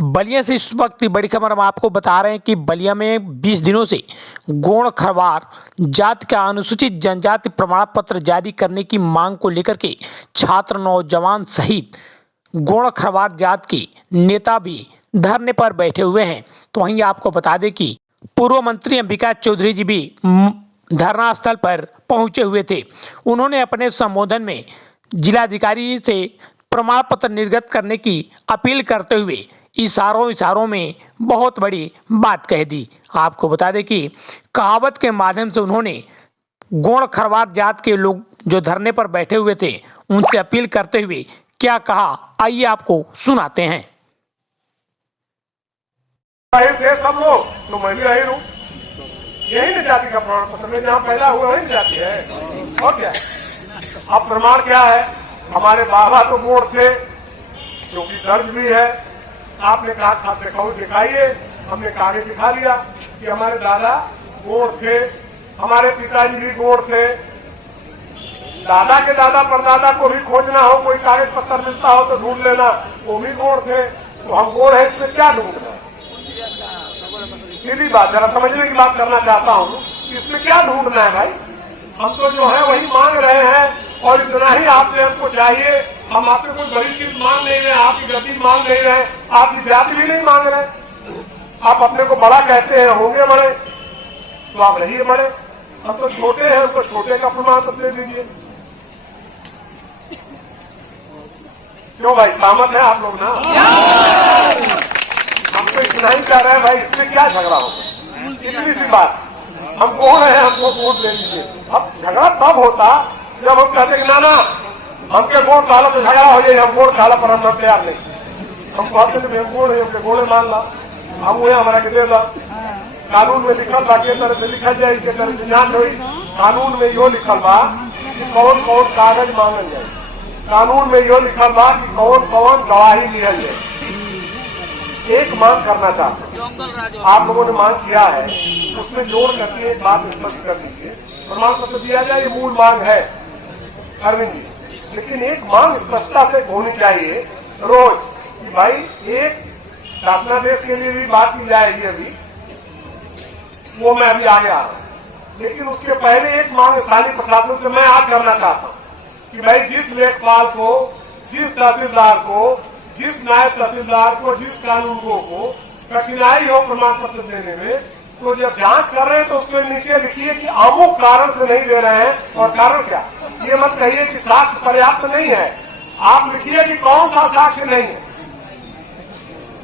बलिया से इस वक्त की बड़ी खबर हम आपको बता रहे हैं कि बलिया में 20 दिनों से गौड़ खरवार जाति का अनुसूचित जनजाति प्रमाण पत्र जारी करने की मांग को लेकर के छात्र नौजवान सहित गौड़ खरवार जाति के नेता भी धरने पर बैठे हुए हैं। तो वहीं आपको बता दें कि पूर्व मंत्री अंबिका चौधरी जी भी धरना स्थल पर पहुंचे हुए थे। उन्होंने अपने संबोधन में जिलाधिकारी से प्रमाण पत्र निर्गत करने की अपील करते हुए इशारों में बहुत बड़ी बात कह दी। आपको बता दें कि कहावत के माध्यम से उन्होंने गौड़ खरवार जात के लोग जो धरने पर बैठे हुए थे उनसे अपील करते हुए क्या कहा, आइए आपको सुनाते हैं। थे सब लोग तो मैं भी रही हूँ, यही न जाति का प्रमाण पत्र में जहाँ पैदा हुआ वही जाति है। और क्या है? अब प्रमाण क्या है? हमारे बाबा तो गौड़ थे, जो कि दर्ज भी है। आपने कहा खाते दिखाइए, हमने कागज दिखा दिया कि हमारे दादा गौड़ थे, हमारे पिताजी भी गौड़ थे। दादा के दादा परदादा को भी खोजना हो, कोई कागज पत्र मिलता हो तो ढूंढ लेना, वो भी गौड़ थे। तो हम गौड़ है, इसमें क्या ढूंढना? सीधी बात, जरा समझने की बात करना चाहता हूँ, इसमें क्या ढूंढना है भाई? हम तो जो है वही मांग रहे हैं और इतना ही आपसे हमको चाहिए। हम आपसे कोई बड़ी चीज मांग नहीं रहे, आपकी गद्दी मांग नहीं रहे, आपकी जाति भी नहीं मांग रहे। आप अपने को बड़ा कहते हैं, होंगे बड़े तो आप रहिए बड़े। हम तो छोटे हैं, हमको छोटे का प्रमाण पत्र दे दीजिए। क्यों भाई, सहमत है आप लोग ना? हम तो इतना ही कह रहे हैं भाई, इसमें क्या झगड़ा होगा? इतनी सी बात, हम कौन है, हमको वोट दे दीजिए। अब झगड़ा तब होता जब हम कहते कि ना हमके वोट डालो तो झगड़ा हो जाए, हम वोट डाला पर हम तैयार नहीं। हम कहते कि हम वोट है, हमके वोट मान ला, हम वो हमारा के दे ला। कानून में लिखल बा, के तरह से लिखल जाए, के तरह से जांच हुई। कानून में यो लिखल बा कि कौन कौन कागज मांगल जाए, कानून में यो लिखल बा कि कौन कौन गवाही लिहल जाए। एक मांग करना चाहते हैं, आप लोगों ने मांग किया है, उसमें जोड़ करके एक बात स्पष्ट कर दीजिए। प्रमाण पत्र दिया जाए, ये मूल मांग है अरविंद जी, लेकिन एक मांग स्पष्टता से होनी चाहिए रोज कि भाई एक शासनादेश के लिए भी बात की जाएगी, अभी वो मैं अभी आगे आ रहा हूं। लेकिन उसके पहले एक मांग स्थानीय प्रशासन से मैं आज करना चाहता हूं कि भाई जिस लेखपाल को, जिस तहसीलदार को, जिस नायब तहसीलदार को, जिस कानूनगो को कठिनाई हो प्रमाण पत्र देने में, तो जब जांच कर रहे हैं तो उसके नीचे लिखिए कि अमुक कारण से नहीं दे रहे हैं। और कारण क्या? ये मत कहिए कि साक्ष्य पर्याप्त नहीं है, आप लिखिए कि कौन सा साक्ष्य नहीं है,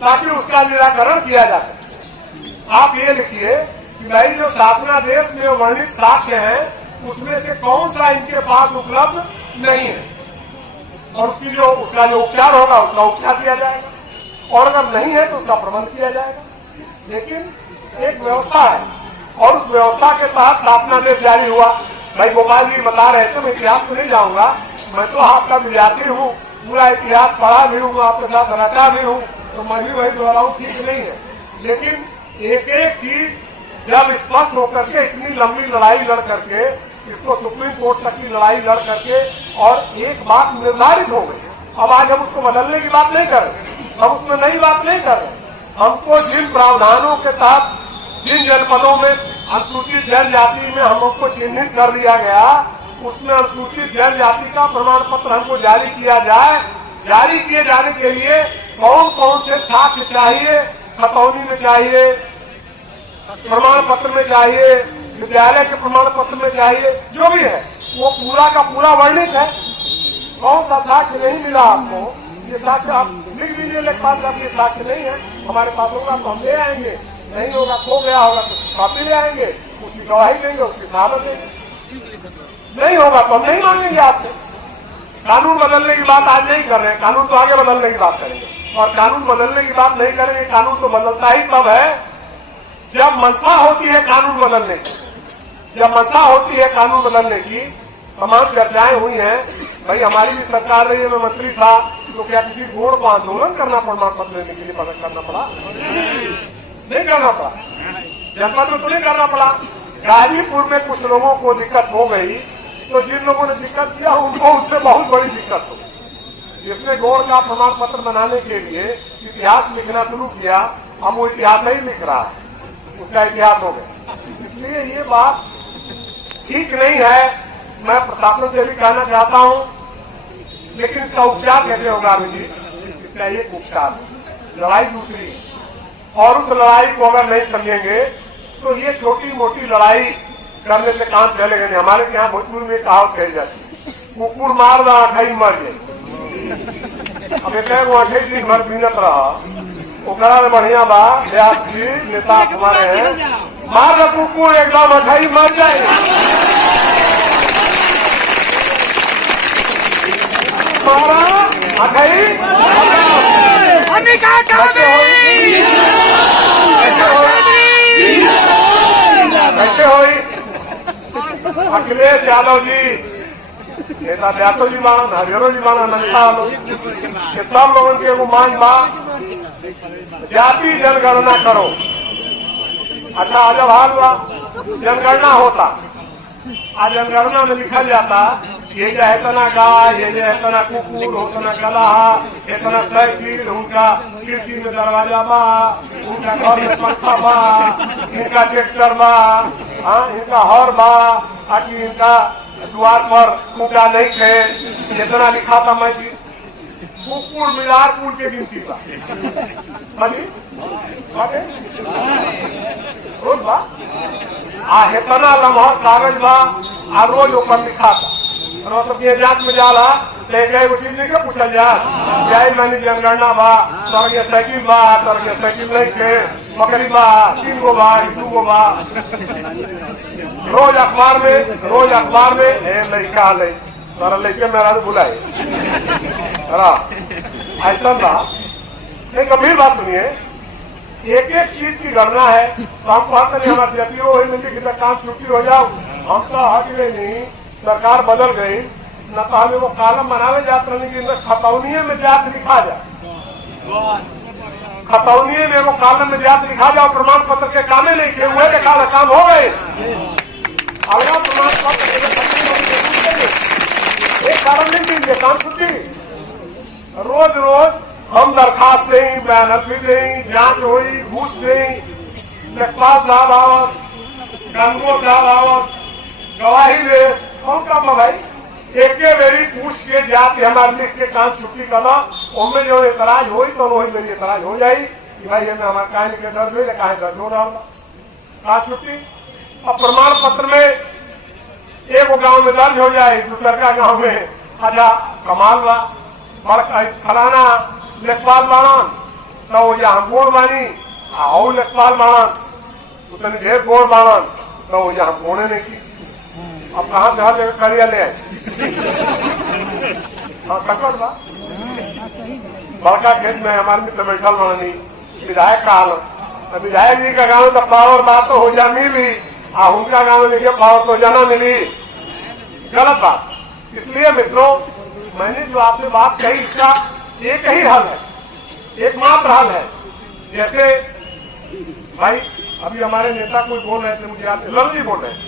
ताकि उसका निराकरण किया जा सके। आप ये लिखिए कि भाई जो शासनादेश में वर्णित साक्ष्य हैं उसमें से कौन सा इनके पास उपलब्ध नहीं है, और उसका जो उपचार होगा उसका उपचार किया जाएगा, और अगर नहीं है तो उसका प्रबंध किया जाएगा। लेकिन एक व्यवस्था है और उस व्यवस्था के तहत शासनादेश जारी हुआ। भाई गोपाल जी बता रहे थे, मैं इतिहास में नहीं जाऊंगा, मैं तो आपका विद्यार्थी हूँ, पूरा इतिहास पढ़ा भी हूँ, आपके साथ रटा भी हूँ, तो मैं भी वही दोहराऊं, ठीक नहीं है। लेकिन एक एक चीज जब स्पष्ट होकर के, इतनी लंबी लड़ाई लड़ करके, इसको सुप्रीम कोर्ट तक की लड़ाई लड़ करके और एक बात निर्धारित हो गई, अब आज हम उसको बदलने की बात नहीं कर रहे, हम उसमें नई बात नहीं कर रहे। हमको जिन प्रावधानों के तहत जिन जनपदों में अनुसूचित जनजाति में हमको चिन्हित कर दिया गया, उसमें अनुसूचित जनजाति का प्रमाण पत्र हमको जारी किया जाए। जारी किए जाने के लिए कौन कौन से साक्ष्य चाहिए, खतौनी में चाहिए, प्रमाण पत्र में चाहिए, विद्यालय के प्रमाण पत्र में चाहिए, जो भी है वो पूरा का पूरा वर्णित है। कौन सा साक्ष्य नहीं मिला आपको, ये साक्ष्य आप लिख दीजिए लेखपाल साहब, ये साक्ष्य नहीं है, हमारे पास होगा तो हम ले आएंगे, नहीं होगा, खो गया होगा तो कॉपी ले आएंगे, उसकी गवाही देंगे, उसकी शहादत देंगे। नहीं होगा तो हम नहीं मांगेंगे आपसे। कानून बदलने की बात आज नहीं कर रहे हैं, कानून तो आगे बदलने की बात करेंगे, और कानून बदलने की बात नहीं करेंगे। कानून तो बदलता ही तब है जब मंशा होती है कानून बदलने की। जब मंशा होती है कानून बदलने की, तमाम चर्चाएं हुई हैं। भाई हमारी भी सरकार रही है, मैं मंत्री था, तो क्या किसी गौड़ को आंदोलन करना प्रमाण पत्र लेने के लिए करना पड़ा? नहीं करना पड़ा। जनपद में तो नहीं करना पड़ा। गाजीपुर में कुछ लोगों को दिक्कत हो गई, तो जिन लोगों ने दिक्कत किया उनको उससे बहुत बड़ी दिक्कत हो गई। इसने गौड़ का प्रमाण पत्र बनाने के लिए इतिहास लिखना शुरू किया। अब वो इतिहास ही लिख रहा है, उसका इतिहास हो गया। इसलिए ये बात ठीक नहीं है। मैं प्रशासन से भी कहना चाहता हूँ, लेकिन इसका उपचार कैसे होगा अभी जी? इसका एक उपचार, लड़ाई दूसरी, और उस लड़ाई को अगर नहीं समझेंगे तो ये छोटी मोटी लड़ाई करने से काम चलेगा नहीं। हमारे यहाँ भोजपुर में कहावत कही जाती, कुकुर मार रहा 28 मर गए। अब एक 28 दिन भर बीनत रहा, ओकरा में बढ़िया बा व्यास जी नेता हमारे हैं, मार रहा कुकुर एकदम 28 मर जाए। मारा 28 कैसे हुई? अखिलेश यादव जी नेता व्यासो जी माना, हरिहरो जी माना, नंदा ये सब लोगों के एगो मांग बा, जाति जनगणना करो। अच्छा जब हाल हुआ जनगणना होता, आज जनगणना में लिखा जाता ये जो इतना गाय, ये जो इतना कुकुर, उतना गदहा, इतना साइकिल, उनका खिड़की में दरवाजा बा, उनका घर में पंखा बा, इनका ट्रैक्टर बा, इनका हर बा, ताकि इनका द्वार पर कूड़ा नहीं थे, जितना लिखा था मैं कुकुर मिलार कुल के गिनती बा रोज बा इतना लम्हा कागज बा, रोज ऊपर लिखा था। सब ये जांच में जाला वो चीज नहीं क्या पूछल जा, मैंने जनगणना बा, तरह साइकिल बा, तरह साइकिल नहीं थे, बकरी बा, 3 गो बा, 2 गो बा। रोज अखबार में लड़का ले तारा लड़के मेरा बुलाए ऐसा बा। एक गंभीर बात सुनिए, एक एक चीज की गणना है तो हम कहते नहीं हमारे जाती हो मिलती काम छुट्टी हो जाओ, हम तो हट गए नहीं, सरकार बदल गई न तो हमें वो कॉलम बनावे जाते रहने की खतौनिये में जात लिखा जाए, खतौनिये में वो कॉलम में जात लिखा जाओ, प्रमाण पत्र के कामे नहीं किए हुए के काम हो गए। अगला प्रमाण पत्र एक कारण नहीं दीजिए, काम छुट्टी। रोज हम दरखास्त दें, बयान भी दें, जांच हुई, घूस दें, लेखपाल साहब आवस, गंगो साहब आवस, गवाही दे, कौन काम है भाई? एक बेरी पूछ के जाके हमारे लिख के काम छुट्टी करा, उनमें जो एतराज हो तो वही मेरी एतराज हो जाये कि भाई हमें हमारे काहे के दर्द हुई, काहे दर्द हो रहा होगा, कहा छुट्टी। अब प्रमाण पत्र में एक गांव में दर्ज हो जाए, दूसरा का गांव में अच्छा कमाल बा, फलाना लेखपाल बाड़न तो यहाँ गोड़ बानी, आओ लेखपाल बाड़न उतनी ढेर गोड़ बाड़न तो यहाँ गोड़े नहीं की। अब कहाँ से हर जगह करिया ले आए, हाँ संकट बा। बड़का खेत में हमारे मित्र बैठल बानी, विधायक का हाल, विधायक जी का गाँव तो पावर बात तो हो जा मिली, उनका गाँव में लिखे पावर तो जाना मिली, गलत बात। इसलिए मित्रों मैंने जो आपसे बात कही इसका एक ही हल है, एकमात्र हल है। जैसे भाई अभी हमारे नेता कोई बोल रहे थे, मुझे याद ललन जी बोल रहे हैं,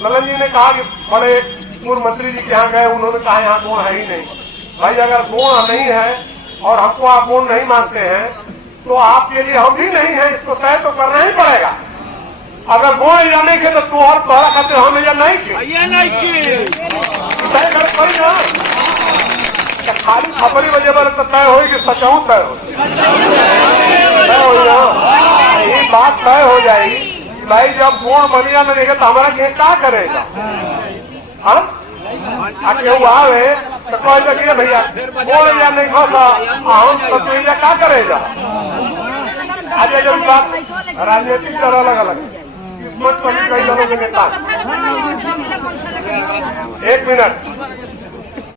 ललन जी ने कहा कि बड़े पूर्व मंत्री जी के यहाँ गए, उन्होंने कहा यहाँ गुण है ही नहीं। भाई अगर गुण नहीं है और हमको आप गुण नहीं मानते हैं तो आपके लिए हम भी नहीं है, इसको तय तो करना ही पड़ेगा। अगर गुण या नहीं थे तो तुम्हारा खाते हम या नहीं थे तय कर पड़ी ना, खाली खबरी वजह पर तो तय होगी, सचाऊ तय हो यही बात तय हो जाएगी। भाई जब गुण बनिया में देखे तो हमारा क्या करेगा? केहू आवे तो कह लगे भैया गुण या नहीं खाता हम तो क्या करेगा? आज जब बात राजनीतिक कर अलग अलग किस्मत कभी कई लोगों के नेता। 1 मिनट